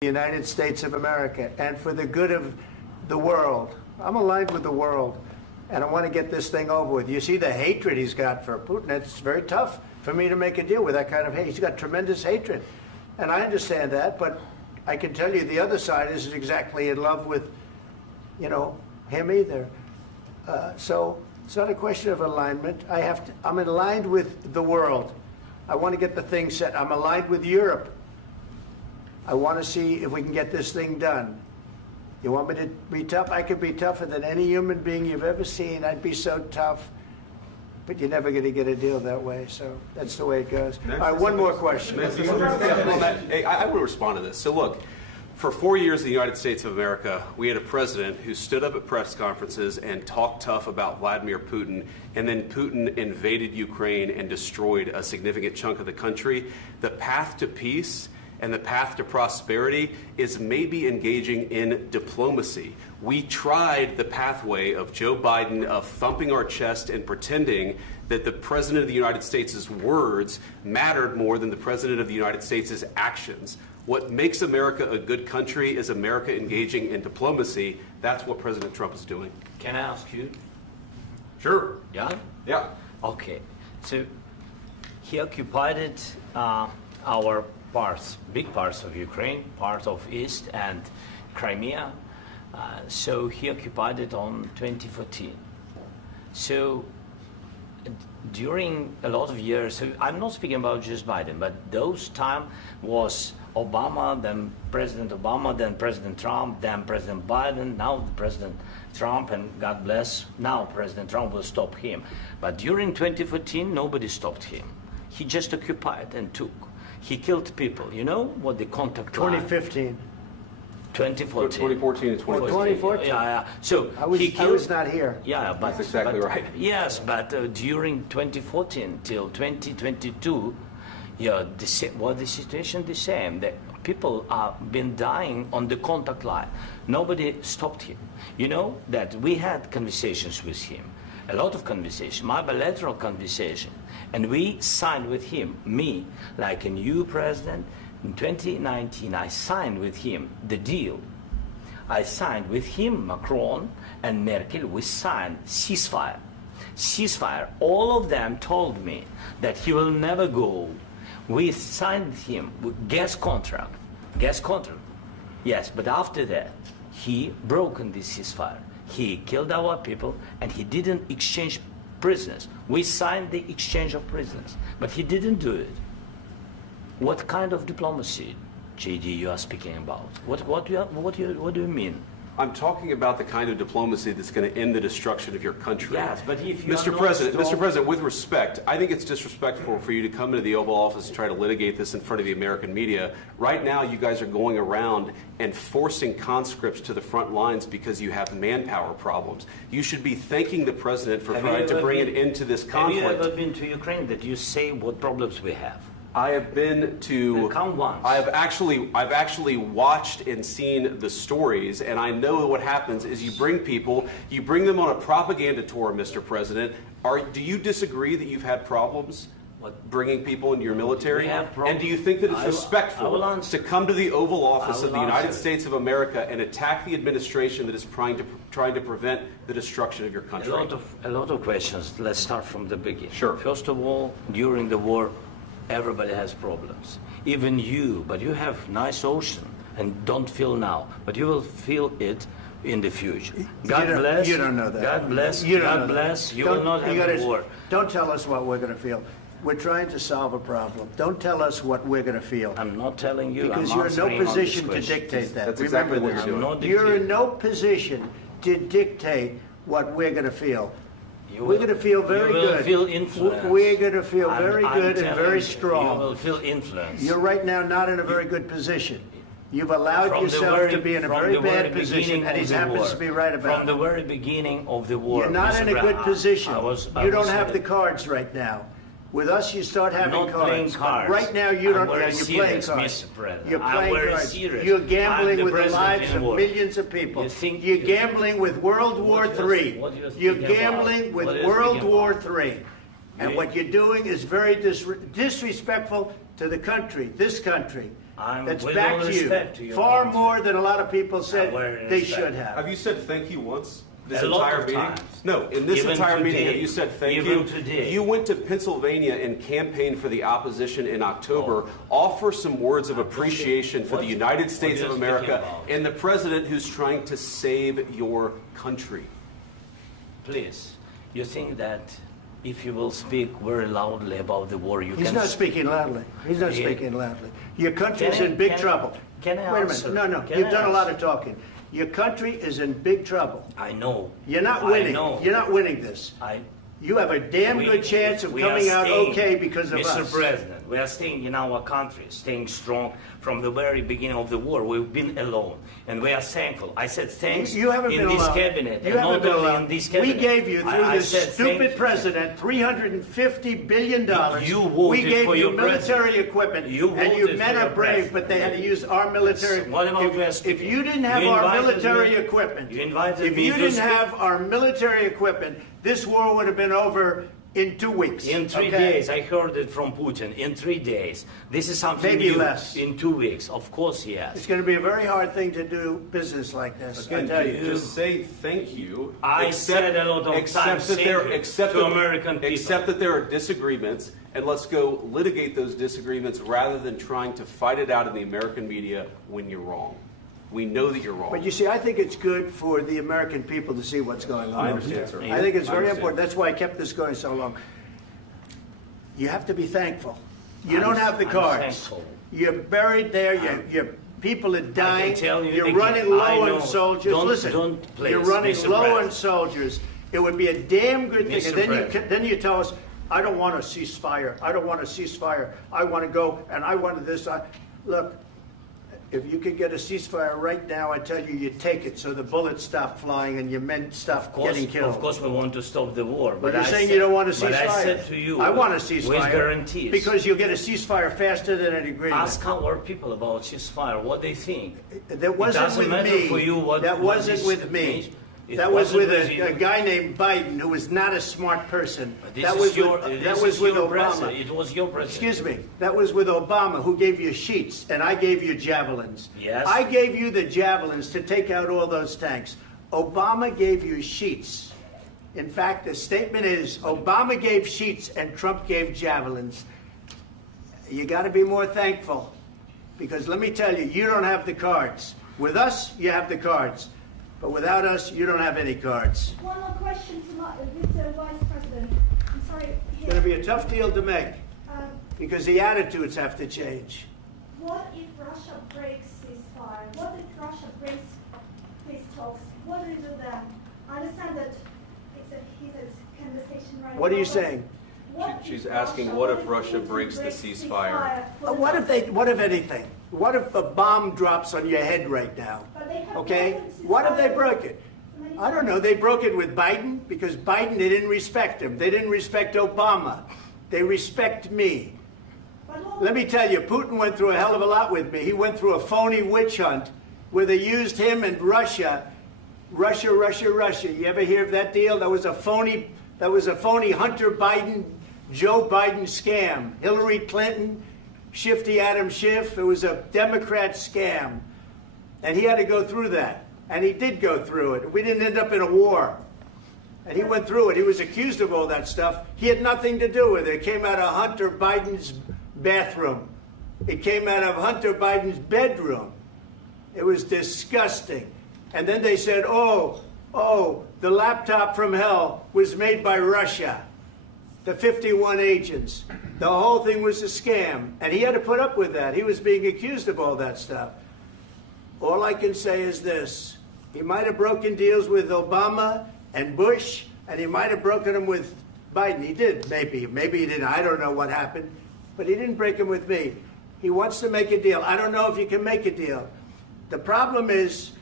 the United States of America and for the good of the world. I'm aligned with the world, and I want to get this thing over with. You see the hatred he's got for Putin. It's very tough for me to make a deal with that kind of hate. He's got tremendous hatred, and I understand that, but I can tell you the other side isn't exactly in love with, him either. So it's not a question of alignment. I'm aligned with the world. I want to get the thing set. I'm aligned with Europe. I want to see if we can get this thing done. You want me to be tough? I could be tougher than any human being you've ever seen. I'd be so tough. But you're never going to get a deal that way. So that's the way it goes. All right, one more question. Hey, I want to respond to this. So look, for 4 years in the United States of America, we had a president who stood up at press conferences and talked tough about Vladimir Putin, and then Putin invaded Ukraine and destroyed a significant chunk of the country. The path to peace and the path to prosperity is maybe engaging in diplomacy. We tried the pathway of Joe Biden, of thumping our chest and pretending that the President of the United States' words mattered more than the President of the United States' actions. What makes America a good country is America engaging in diplomacy. That's what President Trump is doing. Can I ask you? Sure. Yeah? Yeah. Okay. So he occupied our parts, big parts of Ukraine, part of East and Crimea. So he occupied it on 2014. So during a lot of years, so I'm not speaking about just Biden, but those time was Obama, then President Obama, then President Trump, then President Biden, now President Trump, and God bless, now President Trump will stop him. But during 2014, nobody stopped him. He just occupied and took. He killed people. You know what the contact 2015. 2014. 2014 and 2015. 2014. Yeah. So I was not here. Yeah, but that's exactly right. Yes, but during 2014 till 2022, the situation the same. The people have been dying on the contact line. Nobody stopped him. You know that we had conversations with him, a lot of conversation, my bilateral conversation, and we signed with him, me, like a new president. In 2019, I signed with him the deal. I signed with him, Macron and Merkel, we signed ceasefire. Ceasefire. All of them told me that he will never go. We signed him with gas contract. Gas contract. Yes, but after that, he broken this ceasefire. He killed our people and he didn't exchange prisoners. We signed the exchange of prisoners, but he didn't do it. What kind of diplomacy, JD, you are speaking about? What do you mean? I'm talking about the kind of diplomacy that's going to end the destruction of your country. Yes, but if you Mr. President, with respect, I think it's disrespectful for you to come into the Oval Office and try to litigate this in front of the American media. Right now, you guys are going around and forcing conscripts to the front lines because you have manpower problems. You should be thanking the President for trying to bring an end to this conflict. Have you ever been to Ukraine that you say what problems we have? I have been to. Count once. I've actually watched and seen the stories, and I know what happens is you bring them on a propaganda tour, Mr. President. Do you disagree that you've had problems bringing people into your military? And do you think that it's respectful to come to the Oval Office of the United States of America and attack the administration that is trying to prevent the destruction of your country? A lot of questions. Let's start from the beginning. Sure. First of all, during the war, everybody has problems, even you, but you have nice ocean and don't feel now, but you will feel it in the future. God bless. You don't know that. God bless. You God bless. You will not have a war. Don't tell us what we're going to feel. We're trying to solve a problem. Don't tell us what we're going to feel. I'm not telling you. Because you're in no position to dictate that. That's exactly what you're doing. You're in no position to dictate what we're going to feel. We're going to feel very good. You will feel influence. We're going to feel very good and very strong. You will feel influence. You're right now not in a very good position. You've allowed yourself to be in a very bad position, and he happens to be right about it. From the very beginning of the war. You're not in a good position. You don't have the cards right now. With us, you start having cards. Right now, you don't. You're playing cards. You're playing cards. You're gambling with the lives of millions of people. You're gambling with World War III. You're gambling with World War III. And what you're doing is very disrespectful to the country, this country, that's with back all to respect to you your far country. more than a lot of people said With they respect. should have. Have you said thank you once? This A lot entire of meeting? times. No, in this Even entire meeting, today. have you said thank Even you? today. You went to Pennsylvania and campaigned for the opposition in October. Offer some words of appreciation for the United States of what are you America speaking about? and the president who's trying to save your country. Please, you think that if you will speak very loudly about the war, you He's can... not speaking loudly. He's not Yeah. speaking loudly. Your country's Can I- in big can I- trouble. can I Wait a answer? minute. No, Can you've I done a lot answer? of talking. Your country is in big trouble. I know. You're not I winning. know. You're not winning this. You have a damn good chance of we are coming out staying, okay because of Mr. us. President, we are staying in our country, staying strong from the very beginning of the war. We've been alone, and we are thankful. I said thanks You haven't in been this alone. cabinet, You and haven't not been only alone. in this We cabinet. gave you, through I this said stupid thank you. president, $350 billion. You voted we gave for you your military president. equipment, You and you voted men for are your brave, president. but they had to use our military. What about we are If speaking? you didn't have You our invited military me- equipment, you invited if me you to didn't speak. have our military equipment, this war would have been over in 2 weeks. In 3 okay? days, I heard it from Putin. In 3 days, this is something Maybe new. less. In 2 weeks, of course, yes. It's going to be a very hard thing to do business like this. I Again, tell you. just say thank you. I said a lot of accept times that there, thank you accept to that- American people. Accept that there are disagreements, and let's go litigate those disagreements rather than trying to fight it out in the American media when you're wrong. We know that you're wrong. But you see, I think it's good for the American people to see what's going on. I understand, sir. I think it's I very understand. important. That's why I kept this going so long. You have to be thankful. You I'm- don't have the I'm cards. thankful. You're buried there. Your people are dying. tell you You're again, running low I know. on soldiers. Don't- Listen, don't, please, you're running Mr. low on President. soldiers. It would be a damn good thing. Mr. And then President. then you tell us, I don't want a ceasefire. I don't want a ceasefire. I want to go and I wanted this. Look, if you could get a ceasefire right now, I tell you, you take it so the bullets stop flying and your men stop getting killed. Of course, we want to stop the war. But you're I saying said- you don't want a ceasefire. But I said to you, I want a ceasefire. with guarantees. Because you'll get a ceasefire faster than an agreement. Ask our people about ceasefire, what they think. That wasn't doesn't with matter me. for you what- that what wasn't this with me. means. It That was wasn't with with you. a guy named Biden who was not a smart person. But this That is was your, with, this that was is with your Obama. president. It was your president. Excuse me. That was with Obama, who gave you sheets, and I gave you javelins. Yes. I gave you the javelins to take out all those tanks. Obama gave you sheets. In fact, the statement is Obama gave sheets and Trump gave javelins. You got to be more thankful, because let me tell you, you don't have the cards. With us, you have the cards. But without us, you don't have any cards. One more question to Mr. Vice President. I'm sorry. It's going to be a tough deal to make, Um, because the attitudes have to change. what if Russia breaks ceasefire? What if Russia breaks peace talks? What do you do then? I understand that it's a heated conversation right now. What are you but saying? what She's if asking, what if Russia breaks the ceasefire? What if anything? What if a bomb drops on your head right now? But they have Okay? broken What if they ceasefire broke it? many I don't know. They broke it with Biden because Biden, they didn't respect him. They didn't respect Obama. They respect me. But what- Let me tell you, Putin went through a hell of a lot with me. He went through a phony witch hunt where they used him and Russia. Russia. You ever hear of that deal? That was a phony Hunter Biden, Joe Biden scam. Hillary Clinton, Shifty Adam Schiff. It was a Democrat scam. And he had to go through that. And he did go through it. We didn't end up in a war. And he went through it. He was accused of all that stuff. He had nothing to do with it. It came out of Hunter Biden's bathroom. It came out of Hunter Biden's bedroom. It was disgusting. And then they said, oh, the laptop from hell was made by Russia. The 51 agents. The whole thing was a scam. And he had to put up with that. He was being accused of all that stuff. All I can say is this. He might have broken deals with Obama and Bush, and he might have broken them with Biden. He did, maybe. Maybe he didn't. I don't know what happened. But he didn't break them with me. He wants to make a deal. I don't know if you can make a deal. The problem is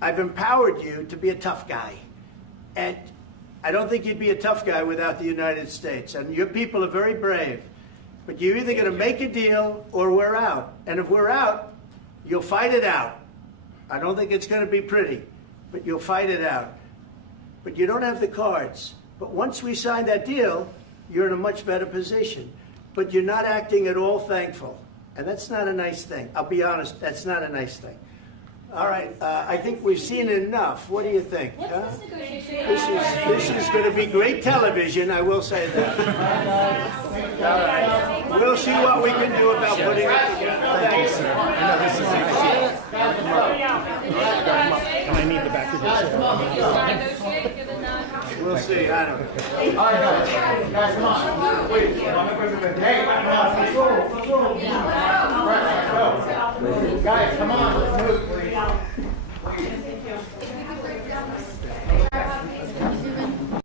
I've empowered you to be a tough guy. And I don't think you'd be a tough guy without the United States. And your people are very brave. But you're either going to make a deal or we're out. And if we're out, you'll fight it out. I don't think it's going to be pretty, but you'll fight it out. But you don't have the cards. But once we sign that deal, you're in a much better position. But you're not acting at all thankful. And that's not a nice thing. I'll be honest, that's not a nice thing. All right, I think we've seen enough. What do you think? What's huh? this negotiation? This is going to be great television, I will say that. All right. We'll see what we can do about putting it together. Thanks. And I need the back of this. Negotiate, give a nod. We'll see. I don't know. Guys, come on. Wait, hey, let's go. Guys, come on.